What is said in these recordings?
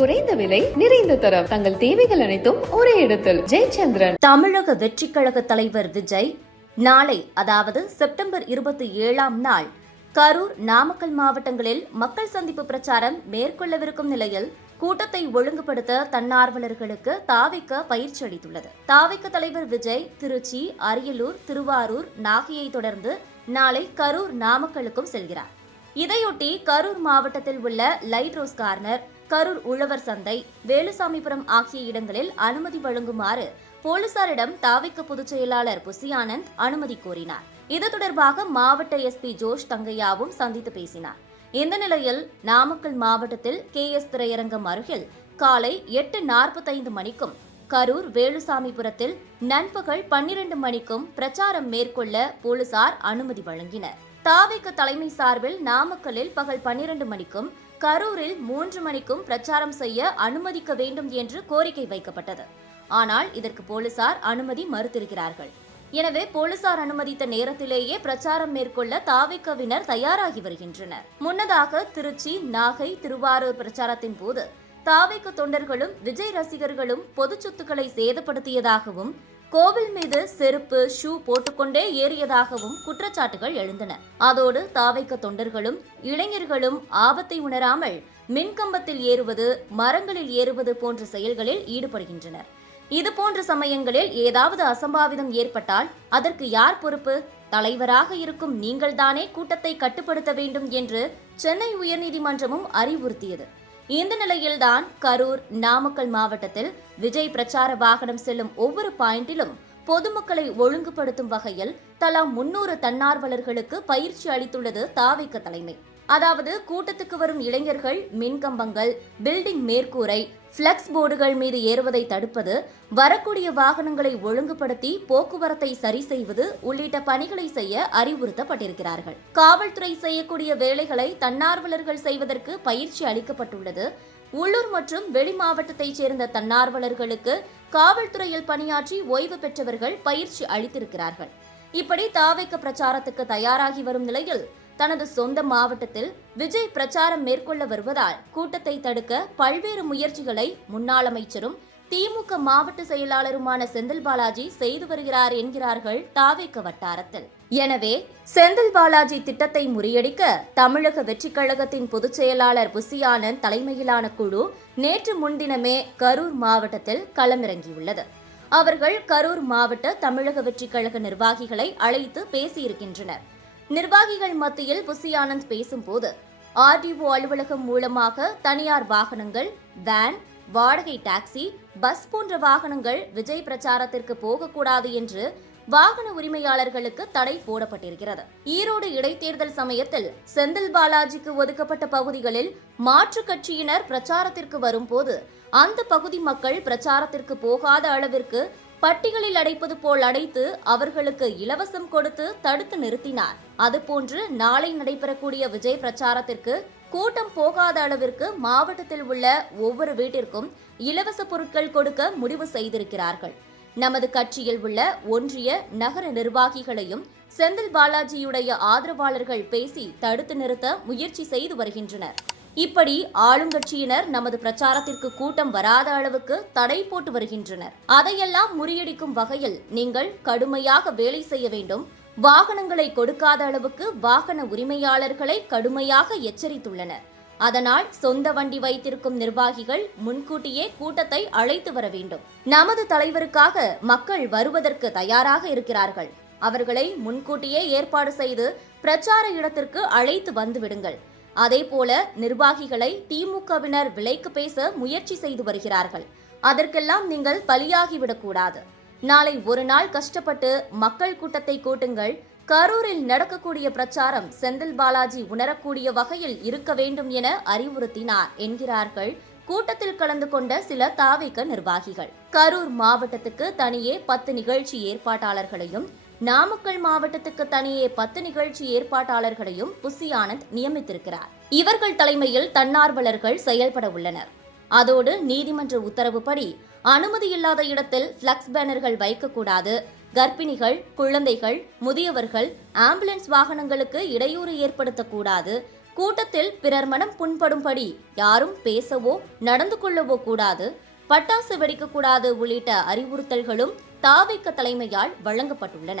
குறைந்த விலை நிறைந்த தரம். தங்கள் தேவைகள் அனைத்தும் ஒரே இடத்தில். ஜெயச்சந்திரன். தமிழக வெற்றி கழக தலைவர் விஜய் நாளை அதாவது செப்டம்பர் இருபத்தி ஏழாம் நாள் கரூர் நாமக்கல் மாவட்டங்களில் மக்கள் சந்திப்பு பிரச்சாரம் மேற்கொள்ளவிருக்கும் நிலையில் கூட்டத்தை ஒழுங்குபடுத்த தன்னார்வலர்களுக்கு தாவிக்க பயிற்சி அளித்துள்ளது. தாவிக்க தலைவர் விஜய் திருச்சி அரியலூர் திருவாரூர் நாகையை தொடர்ந்து நாளை கரூர் நாமக்கலுக்கும் செல்கிறார். இதையொட்டி கரூர் மாவட்டத்தில் உள்ள லைட் ரோஸ் கார்னர் கரூர் உழவர் சந்தை வேலுசாமிபுரம் ஆகிய இடங்களில் அனுமதி வழங்குமாறு போலீசாரிடம் தாவிக்க பொதுச் செயலாளர் புசியானந்த் அனுமதி கோரினார். இது தொடர்பாக மாவட்ட எஸ்பி ஜோஷ் தங்கையாவும் சந்தித்து பேசினார். இந்த நிலையில் நாமக்கல் மாவட்டத்தில் கே எஸ் திரையரங்கம் அருகில் காலை எட்டு நாற்பத்தைந்து மணிக்கும் கரூர் வேலுசாமிபுரத்தில் நண்பகல் பன்னிரண்டு மணிக்கும் பிரச்சாரம் மேற்கொள்ள போலீசார் அனுமதி வழங்கினர். தாவிக தலைமை சார்பில் நாமக்கல்லில் பகல் பன்னிரண்டு மணிக்கும் கரூரில் மூன்று மணிக்கும் பிரச்சாரம் செய்ய அனுமதிக்க வேண்டும் என்று கோரிக்கை வைக்கப்பட்டது. ஆனால் இதற்கு போலீசார் அனுமதி மறுத்திருக்கிறார்கள். எனவே போலீசார் அனுமதித்த நேரத்திலேயே பிரச்சாரம் மேற்கொள்ள தாவிக்கவினர் தயாராகி வருகின்றனர். முன்னதாக திருச்சி நாகை திருவாரூர் பிரச்சாரத்தின் போது தாவிக்க தொண்டர்களும் விஜய் ரசிகர்களும் பொது சொத்துக்களை சேதப்படுத்தியதாகவும் கோவில் மீது செருப்பு ஷூ போட்டுக்கொண்டே ஏறியதாகவும் குற்றச்சாட்டுகள் எழுந்தன. அதோடு தாவைக்க தொண்டர்களும் இளைஞர்களும் ஆபத்தை உணராமல் மின்கம்பத்தில் ஏறுவது மரங்களில் ஏறுவது போன்ற செயல்களில் ஈடுபடுகின்றனர். இது போன்ற சமயங்களில் ஏதாவது அசம்பாவிதம் ஏற்பட்டால் அதற்கு யார் பொறுப்பு? தலைவராக இருக்கும் நீங்கள்தானே கூட்டத்தை கட்டுப்படுத்த வேண்டும் என்று சென்னை உயர்நீதிமன்றமும் அறிவுறுத்தியது. இந்த நிலையில்தான் கரூர் நாமக்கல் மாவட்டத்தில் விஜய் பிரச்சார வாகனம் செல்லும் ஒவ்வொரு பாயிண்டிலும் பொதுமக்களை ஒழுங்குபடுத்தும் வகையில் தலா முன்னூறு தன்னார்வலர்களுக்கு பயிற்சி அளித்துள்ளது தாவிக்க தலைமை. அதாவது கூட்டத்துக்கு வரும் இளைஞர்கள் மின்கம்பங்கள் பில்டிங் மேற்கூரை பிளக்ஸ் போர்டுகள் மீது ஏறுவதை தடுப்பது வரக்கூடிய வாகனங்களை ஒழுங்குபடுத்தி போக்குவரத்தை சரி செய்வது உள்ளிட்ட பணிகளை செய்ய அறிவுறுத்தப்பட்டிருக்கிறார்கள். காவல்துறை செய்யக்கூடிய வேலைகளை தன்னார்வலர்கள் செய்வதற்கு பயிற்சி அளிக்கப்பட்டுள்ளது. உள்ளூர் மற்றும் வெளி மாவட்டத்தைச் சேர்ந்த தன்னார்வலர்களுக்கு காவல்துறையில் பணியாற்றி ஓய்வு பெற்றவர்கள் பயிற்சி அளித்திருக்கிறார்கள். இப்படி தாவைக்க பிரச்சாரத்துக்கு தயாராகி வரும் நிலையில் தனது சொந்த மாவட்டத்தில் விஜய் பிரச்சாரம் மேற்கொள்ள வருவதால் கூட்டத்தை தடுக்க பல்வேறு முயற்சிகளை முன்னாள் அமைச்சரும் திமுக மாவட்ட செயலாளருமான செந்தில் பாலாஜி செய்து வருகிறார் என்கிறார்கள் தாவேக்க வட்டாரத்தில். எனவே செந்தில் பாலாஜி திட்டத்தை முறியடிக்க தமிழக வெற்றிக் கழகத்தின் பொதுச் செயலாளர் புசியானந்த் தலைமையிலான குழு நேற்று முன்தினமே கரூர் மாவட்டத்தில் களமிறங்கியுள்ளது. அவர்கள் கரூர் மாவட்ட தமிழக வெற்றிக் கழக நிர்வாகிகளை அழைத்து பேசியிருக்கின்றனர். நிர்வாகிகள் மத்தியில் புசி ஆனந்த் பேசும்போது ஆர்டிஓ அலுவலகம் மூலமாக தனியார் வாகனங்கள் வேன் வாடகை டாக்ஸி பஸ் போன்ற வாகனங்கள் விஜய் பிரச்சாரத்திற்கு போகக்கூடாது என்று வாகன உரிமையாளர்களுக்கு தடை போடப்பட்டிருக்கிறது. ஈரோடு இடைத்தேர்தல் சமயத்தில் செந்தில் பாலாஜிக்கு ஒதுக்கப்பட்ட பகுதிகளில் மாற்றுக் கட்சியினர் பிரச்சாரத்திற்கு வரும்போது அந்த பகுதி மக்கள் பிரச்சாரத்திற்கு போகாத அளவிற்கு பட்டிகளில் அடைப்பது போல் அடைத்து அவர்களுக்கு இலவசம் கொடுத்து தடுத்து நிறுத்தினார். அதுபோன்று நாளை நடைபெறக்கூடிய விஜய் பிரச்சாரத்திற்கு கூட்டம் போகாத அளவிற்கு மாவட்டத்தில் உள்ள ஒவ்வொரு வீட்டிற்கும் இலவச பொருட்கள் கொடுக்க முடிவு செய்திருக்கிறார்கள். நமது கட்சியில் உள்ள ஒன்றிய நகர நிர்வாகிகளையும் செந்தில் பாலாஜியுடைய ஆதரவாளர்கள் பேசி தடுத்து நிறுத்த முயற்சி செய்து வருகின்றனர். இப்படி ஆளுங்கட்சியினர் நமது பிரச்சாரத்திற்கு கூட்டம் வராத அளவுக்கு தடை போட்டு வருகின்றனர். அதையெல்லாம் முறியடிக்கும் வகையில் நீங்கள் கடுமையாக வேலை செய்ய வேண்டும். வாகனங்களை கொடுக்காத அளவுக்கு வாகன உரிமையாளர்களை கடுமையாக எச்சரித்துள்ளனர். அதனால் சொந்த வண்டி வைத்திருக்கும் நிர்வாகிகள் முன்கூட்டியே கூட்டத்தை அழைத்து வர வேண்டும். நமது தலைவருக்காக மக்கள் வருவதற்கு தயாராக இருக்கிறார்கள். அவர்களை முன்கூட்டியே ஏற்பாடு செய்து பிரச்சார இடத்திற்கு அழைத்து வந்து விடுங்கள். அதேபோல நிர்வாகிகளை திமுகவினர் விலைக்கு பேச முயற்சி செய்து வருகிறார்கள். அதற்கெல்லாம் நீங்கள் பலியாகிவிடக்கூடாது. நாளை ஒரு நாள் கஷ்டப்பட்டு மக்கள் கூட்டத்தை கூட்டுங்கள். கரூரில் நடக்கக்கூடிய பிரச்சாரம் செந்தில் பாலாஜி உணரக்கூடிய வகையில் இருக்க வேண்டும் என அறிவுறுத்தினார் என்கிறார்கள். கூட்டத்தில் கலந்து கொண்ட சில தாவிக நிர்வாகிகள். கரூர் மாவட்டத்துக்கு தனியே பத்து நிகழ்ச்சி ஏற்பாட்டாளர்களையும் நாமக்கல் மாவட்டத்துக்கு தனியே பத்து நிகழ்ச்சி ஏற்பாட்டாளர்களையும் புசி ஆனந்த் நியமித்திருக்கிறார். இவர்கள் தலைமையில் தன்னார்வலர்கள் செயல்பட உள்ளனர். அதோடு நீதிமன்ற உத்தரவுப்படி அனுமதி இல்லாத இடத்தில் பிளக்ஸ் பேனர்கள் வைக்கக்கூடாது. கர்ப்பிணிகள் குழந்தைகள் முதியவர்கள் ஆம்புலன்ஸ் வாகனங்களுக்கு இடையூறு ஏற்படுத்தக்கூடாது. கூட்டத்தில் பிறர் மனம் புண்படும்படி யாரும் பேசவோ நடந்து கொள்ளவோ கூடாது. பட்டாசு வெடிக்கக்கூடாது உள்ளிட்ட அறிவுறுத்தல்களும் தாவிக்க தலைமையால் வழங்கப்பட்டுள்ளன.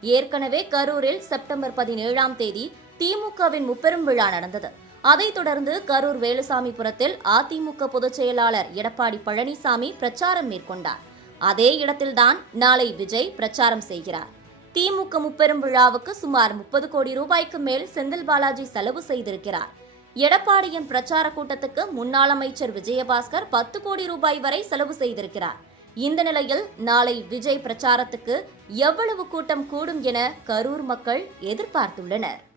ஏற்கனவே கரூரில் செப்டம்பர் பதினேழாம் தேதி திமுகவின் முப்பெரும் விழா நடந்தது. அதைத் தொடர்ந்து கரூர் வேலுசாமிபுரத்தில் அதிமுக பொதுச் செயலாளர் எடப்பாடி பழனிசாமி பிரச்சாரம் மேற்கொண்டார். அதே இடத்தில்தான் நாளை விஜய் பிரச்சாரம் செய்கிறார். திமுக முப்பெரும் விழாவுக்கு சுமார் முப்பது கோடி ரூபாய்க்கு மேல் செந்தில் பாலாஜி செலவு செய்திருக்கிறார். எடப்பாடியின் பிரச்சார கூட்டத்துக்கு முன்னாள் அமைச்சர் விஜயபாஸ்கர் பத்து கோடி ரூபாய் வரை செலவு செய்திருக்கிறார். இந்த நிலையில் நாளை விஜய் பிரச்சாரத்துக்கு எவ்வளவு கூட்டம் கூடும் என கரூர் மக்கள் எதிர்பார்த்துள்ளனர்.